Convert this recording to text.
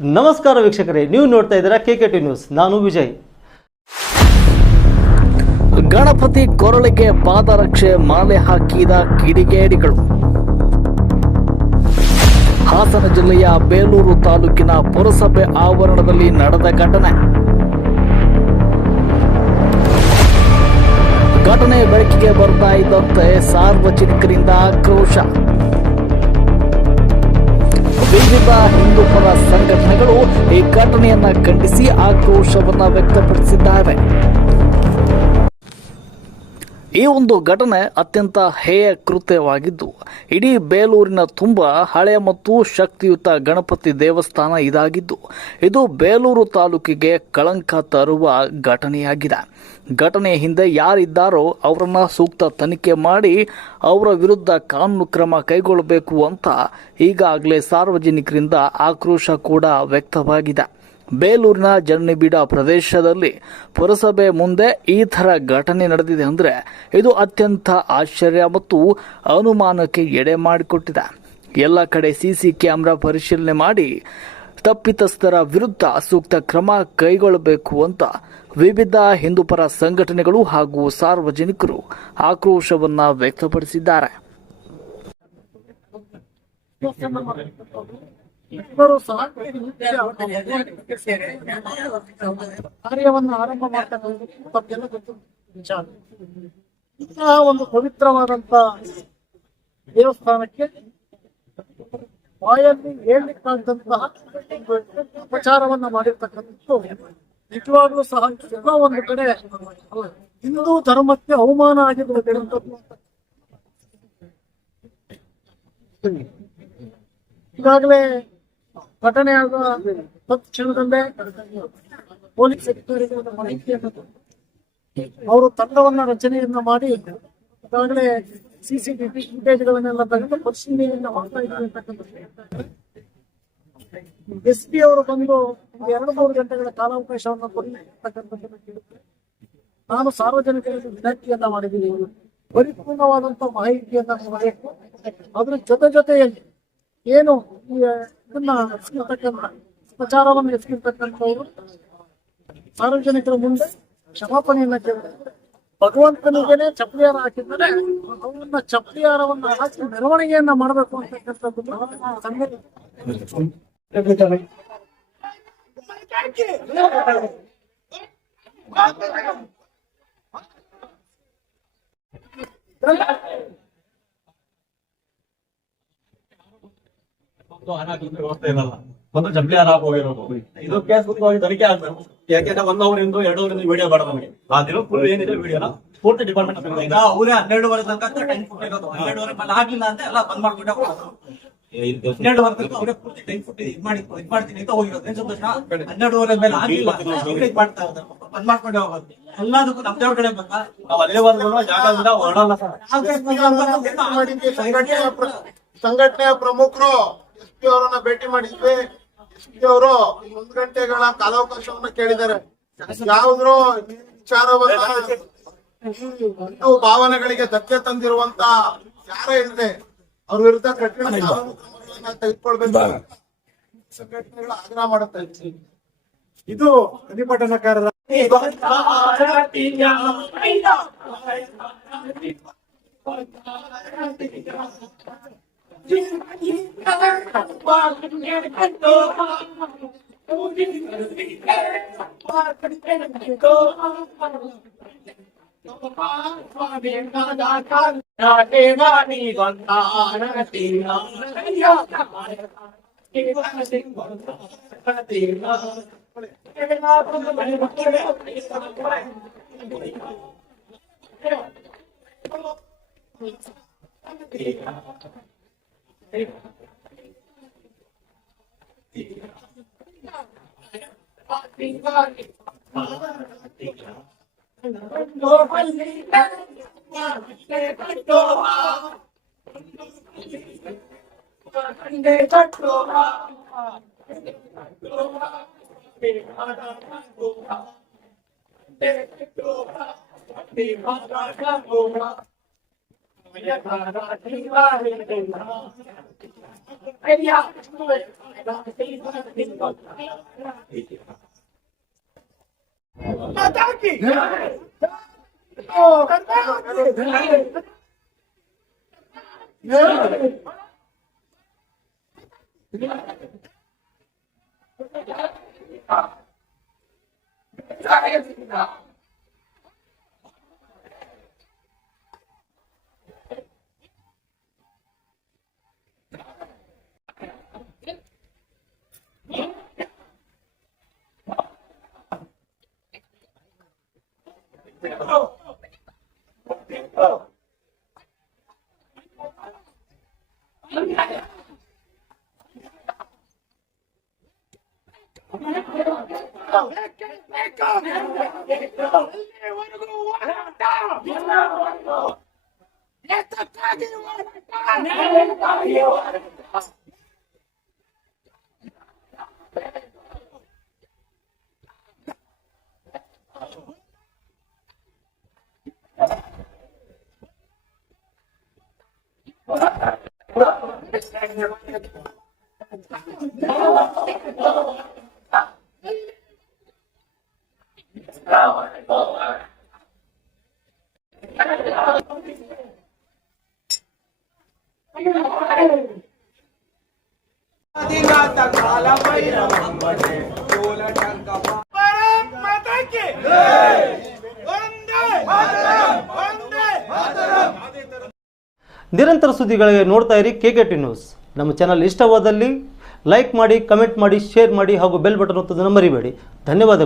ನಮಸ್ಕಾರ ವೀಕ್ಷಕರೇ, ನೀವು ನೋಡ್ತಾ ಇದ್ದೀರಾ KK2 ನ್ಯೂಸ್. ನಾನು ವಿಜಯ್. ಗಣಪತಿ ಕೊರಳಿಗೆ ಪಾದರಕ್ಷೆ ಮಾಲೆ ಹಾಕಿದ ಕಿಡಿಗೇಡಿಗಳು. ಹಾಸನ ಜಿಲ್ಲೆಯ ಬೇಲೂರು ತಾಲೂಕಿನ ಪುರಸಭೆ ಆವರಣದಲ್ಲಿ ನಡೆದ ಘಟನೆ ಬೆಳಕಿಗೆ ಬರ್ತಾ ಇದ್ದಂತೆ ಸಾರ್ವಜನಿಕರಿಂದ ಆಕ್ರೋಶ. ವಿವಿಧ ಹಿಂದೂಪರ ಸಂಘಟನೆಗಳು ಈ ಘಟನೆಯನ್ನ ಖಂಡಿಸಿ ಆಕ್ರೋಶವನ್ನ ವ್ಯಕ್ತಪಡಿಸಿದ್ದಾರೆ. ಈ ಒಂದು ಘಟನೆ ಅತ್ಯಂತ ಹೇಯ ಕೃತ್ಯವಾಗಿದ್ದು, ಇಡೀ ಬೇಲೂರಿನ ತುಂಬ ಹಳೆಯ ಮತ್ತು ಶಕ್ತಿಯುತ ಗಣಪತಿ ದೇವಸ್ಥಾನ ಇದಾಗಿದ್ದು, ಇದು ಬೇಲೂರು ತಾಲೂಕಿಗೆ ಕಳಂಕ ತರುವ ಘಟನೆಯಾಗಿದೆ. ಘಟನೆ ಹಿಂದೆ ಯಾರಿದ್ದಾರೋ ಅವರನ್ನ ಸೂಕ್ತ ತನಿಖೆ ಮಾಡಿ ಅವರ ವಿರುದ್ಧ ಕಾನೂನು ಕ್ರಮ ಕೈಗೊಳ್ಳಬೇಕು ಅಂತ ಈಗಾಗಲೇ ಸಾರ್ವಜನಿಕರಿಂದ ಆಕ್ರೋಶ ಕೂಡ ವ್ಯಕ್ತವಾಗಿದೆ. ಬೇಲೂರಿನ ಜನನಿಬಿಡ ಪ್ರದೇಶದಲ್ಲಿ ಪುರಸಭೆ ಮುಂದೆ ಈ ಥರ ಘಟನೆ ನಡೆದಿದೆ ಅಂದರೆ ಇದು ಅತ್ಯಂತ ಆಶ್ಚರ್ಯ ಮತ್ತು ಅನುಮಾನಕ್ಕೆ ಎಡೆ ಮಾಡಿಕೊಟ್ಟಿದೆ. ಎಲ್ಲ ಕಡೆ ಸಿಸಿ ಕ್ಯಾಮೆರಾ ಪರಿಶೀಲನೆ ಮಾಡಿ ತಪ್ಪಿತಸ್ಥರ ವಿರುದ್ಧ ಸೂಕ್ತ ಕ್ರಮ ಕೈಗೊಳ್ಳಬೇಕು ಅಂತ ವಿವಿಧ ಹಿಂದೂಪರ ಸಂಘಟನೆಗಳು ಹಾಗೂ ಸಾರ್ವಜನಿಕರು ಆಕ್ರೋಶವನ್ನ ವ್ಯಕ್ತಪಡಿಸಿದ್ದಾರೆ. ಇಬ್ಬರು ಸಹ ಕಾರ್ಯವನ್ನು ಆರಂಭ ಮಾಡ್ತಕ್ಕಂಥ ತಮಗೆಲ್ಲ ಗೊತ್ತು ವಿಚಾರ. ಇಂತಹ ಒಂದು ಪವಿತ್ರವಾದಂತ ದೇವಸ್ಥಾನಕ್ಕೆ ಬಾಯಲ್ಲಿ ಹೇಳಲಿಕ್ಕಾಗದಂತಹ ಉಪಚಾರವನ್ನ ಮಾಡಿರ್ತಕ್ಕಂಥದ್ದು ನಿಜವಾಗ್ಲೂ ಸಹ ಎಲ್ಲ ಒಂದು ಕಡೆ ಹಿಂದೂ ಧರ್ಮಕ್ಕೆ ಅವಮಾನ ಆಗಿರುವಂಥದ್ದು. ಈಗಾಗಲೇ ಘಟನೆ ಆಗುವ ತತ್ಕ್ಷಣದಲ್ಲೇ ಪೊಲೀಸ್ ಅಧಿಕಾರಿಗಳ ಮಾಹಿತಿಯನ್ನು ಅವರು ತಂಡವನ್ನ ರಚನೆಯನ್ನ ಮಾಡಿ ಈಗಾಗಲೇ ಸಿಸಿಟಿವಿ ಫುಟೇಜ್ಗಳನ್ನೆಲ್ಲ ತೆಗೆದು ಪರಿಶೀಲನೆಯನ್ನ ಮಾಡ್ತಾ ಇದ್ದಾರೆ. SP ಅವರು ಬಂದು 2-3 ಗಂಟೆಗಳ ಕಾಲಾವಕಾಶವನ್ನು ಕೊಟ್ಟಿರ್ತಕ್ಕಂಥದ್ದನ್ನು ಕೇಳಿದ್ರೆ ನಾನು ಸಾರ್ವಜನಿಕರಿಗೆ ವಿನಂತಿಯನ್ನ ಮಾಡಿದ್ದೀನಿ, ಪರಿಪೂರ್ಣವಾದಂತ ಮಾಹಿತಿಯನ್ನ ಮಾಡಬೇಕು. ಅದ್ರ ಜೊತೆಯಲ್ಲಿ ಏನು ಇದನ್ನ ಎಸಗಿರ್ತಕ್ಕಂಥ ಪ್ರಚಾರವನ್ನು ಎಸಗಿರ್ತಕ್ಕಂಥವ್ರು ಸಾರ್ವಜನಿಕರ ಮುಂದೆ ಕ್ಷಮಾಪಣೆಯನ್ನ ಕೇಳಿದ್ದಾರೆ. ಭಗವಂತನಿಗೆನೆ ಚಪ್ಪಲಿಹಾರ ಹಾಕಿದ್ದಾರೆ, ಅವನ್ನ ಚಪ್ಪಲಿಹಾರವನ್ನ ಹಾಕಿ ಮೆರವಣಿಗೆಯನ್ನ ಮಾಡಬೇಕು ಅಂತಕ್ಕಂಥದ್ದು ಸಂಗತಿ. ವ್ಯವಸ್ಥೆ ಇರಲ್ಲ, ಒಂದು ಜಂಪ್ಲಿ ಹಾರ ಹೋಗಿರೋದು. ಇದು ಕೇಸ್ ಹೋಗಿ ತನಿಖೆ ಆಗ್ಬೇಕು. ಯಾಕೆಂದ್ರೆ 1 ಅವರಿಂದ 2 ಅವರಿಂದ ವಿಡಿಯೋ ಬೇಡ ನಮಗೆ. ಆ ದಿನ ಫುಲ್ ಏನಿದೆ ವಿಡಿಯೋನ ಪೂರ್ತಿ ಡಿಪಾರ್ಟ್ಮೆಂಟ್ ಈಗ ಅವರೇ 12:30 ತನಕ ಟೈಮ್ ಕೊಟ್ಟಿರೋದು. 12:30 ಮೇಲೆ ಆಗ್ಲಿಲ್ಲ ಅಂತ ಎಲ್ಲ ಬಂದ್ ಮಾಡ್ಬಿಟ್ಟು 12:30 ತನಕ ಅವರೇ ಪೂರ್ತಿ ಟೈಮ್ ಕೊಟ್ಟು ಇದ್ ಮಾಡ್ತೀನಿ ಅಂತ ಹೋಗಿರೋದು. ಏನ್ ಸಂತೋಷ, 12:30 ಮೇಲೆ ಆಗಿಲ್ಲ ಮಾಡ್ತಾ ಇರೋದು, ಬಂದ್ ಮಾಡ್ಕೊಂಡೆ ಹೋಗೋದು. ಎಲ್ಲದಕ್ಕೂ ನಮ್ ದೇವ್ರ ಕಡೆ ಬಂದ ನಾವು ಅಲ್ಲೇ ಬಂದ ಜಾಗದಿಂದ ಹೊರಡಲ್ಲ ಸರ್. ಸಂಘಟನೆಯ ಪ್ರಮುಖರು SP ಅವರನ್ನ ಭೇಟಿ ಮಾಡಿದ್ವಿ. SP ಅವರು 1 ಗಂಟೆಗಳ ಕಾಲಾವಕಾಶವನ್ನ ಕೇಳಿದ್ದಾರೆ. ಯಾವ್ದ್ರು ವಿಚಾರವನ್ನ ಭಾವನೆಗಳಿಗೆ ಧಕ್ಕೆ ತಂದಿರುವಂತ ಯಾರೇ ಇದ್ರೆ ಅವ್ರ ವಿರುದ್ಧ ಕಠಿಣ ಕ್ರಮಗಳನ್ನ ತೆಗೆದುಕೊಳ್ಬೇಕು ಸಂಘಟನೆಗಳು ಆಗ್ರಹ ಮಾಡುತ್ತಾ ಇದ್ದೀವಿ. ಇದು ಪ್ರತಿಭಟನಾಕಾರರ ನಿರಂತರ ಸುದ್ದಿಗಳಿಗೆ ನೋಡ್ತಾ ಇರಿ KKT ನ್ಯೂಸ್. ನಮ್ಮ ಚಾನಲ್ ಇಷ್ಟವಾದಲ್ಲಿ ಲೈಕ್ ಮಾಡಿ, ಕಮೆಂಟ್ ಮಾಡಿ, ಶೇರ್ ಮಾಡಿ ಹಾಗೂ ಬೆಲ್ ಬಟನ್ ಒತ್ತೋದನ್ನು ಮರಿಬೇಡಿ. ಧನ್ಯವಾದಗಳು.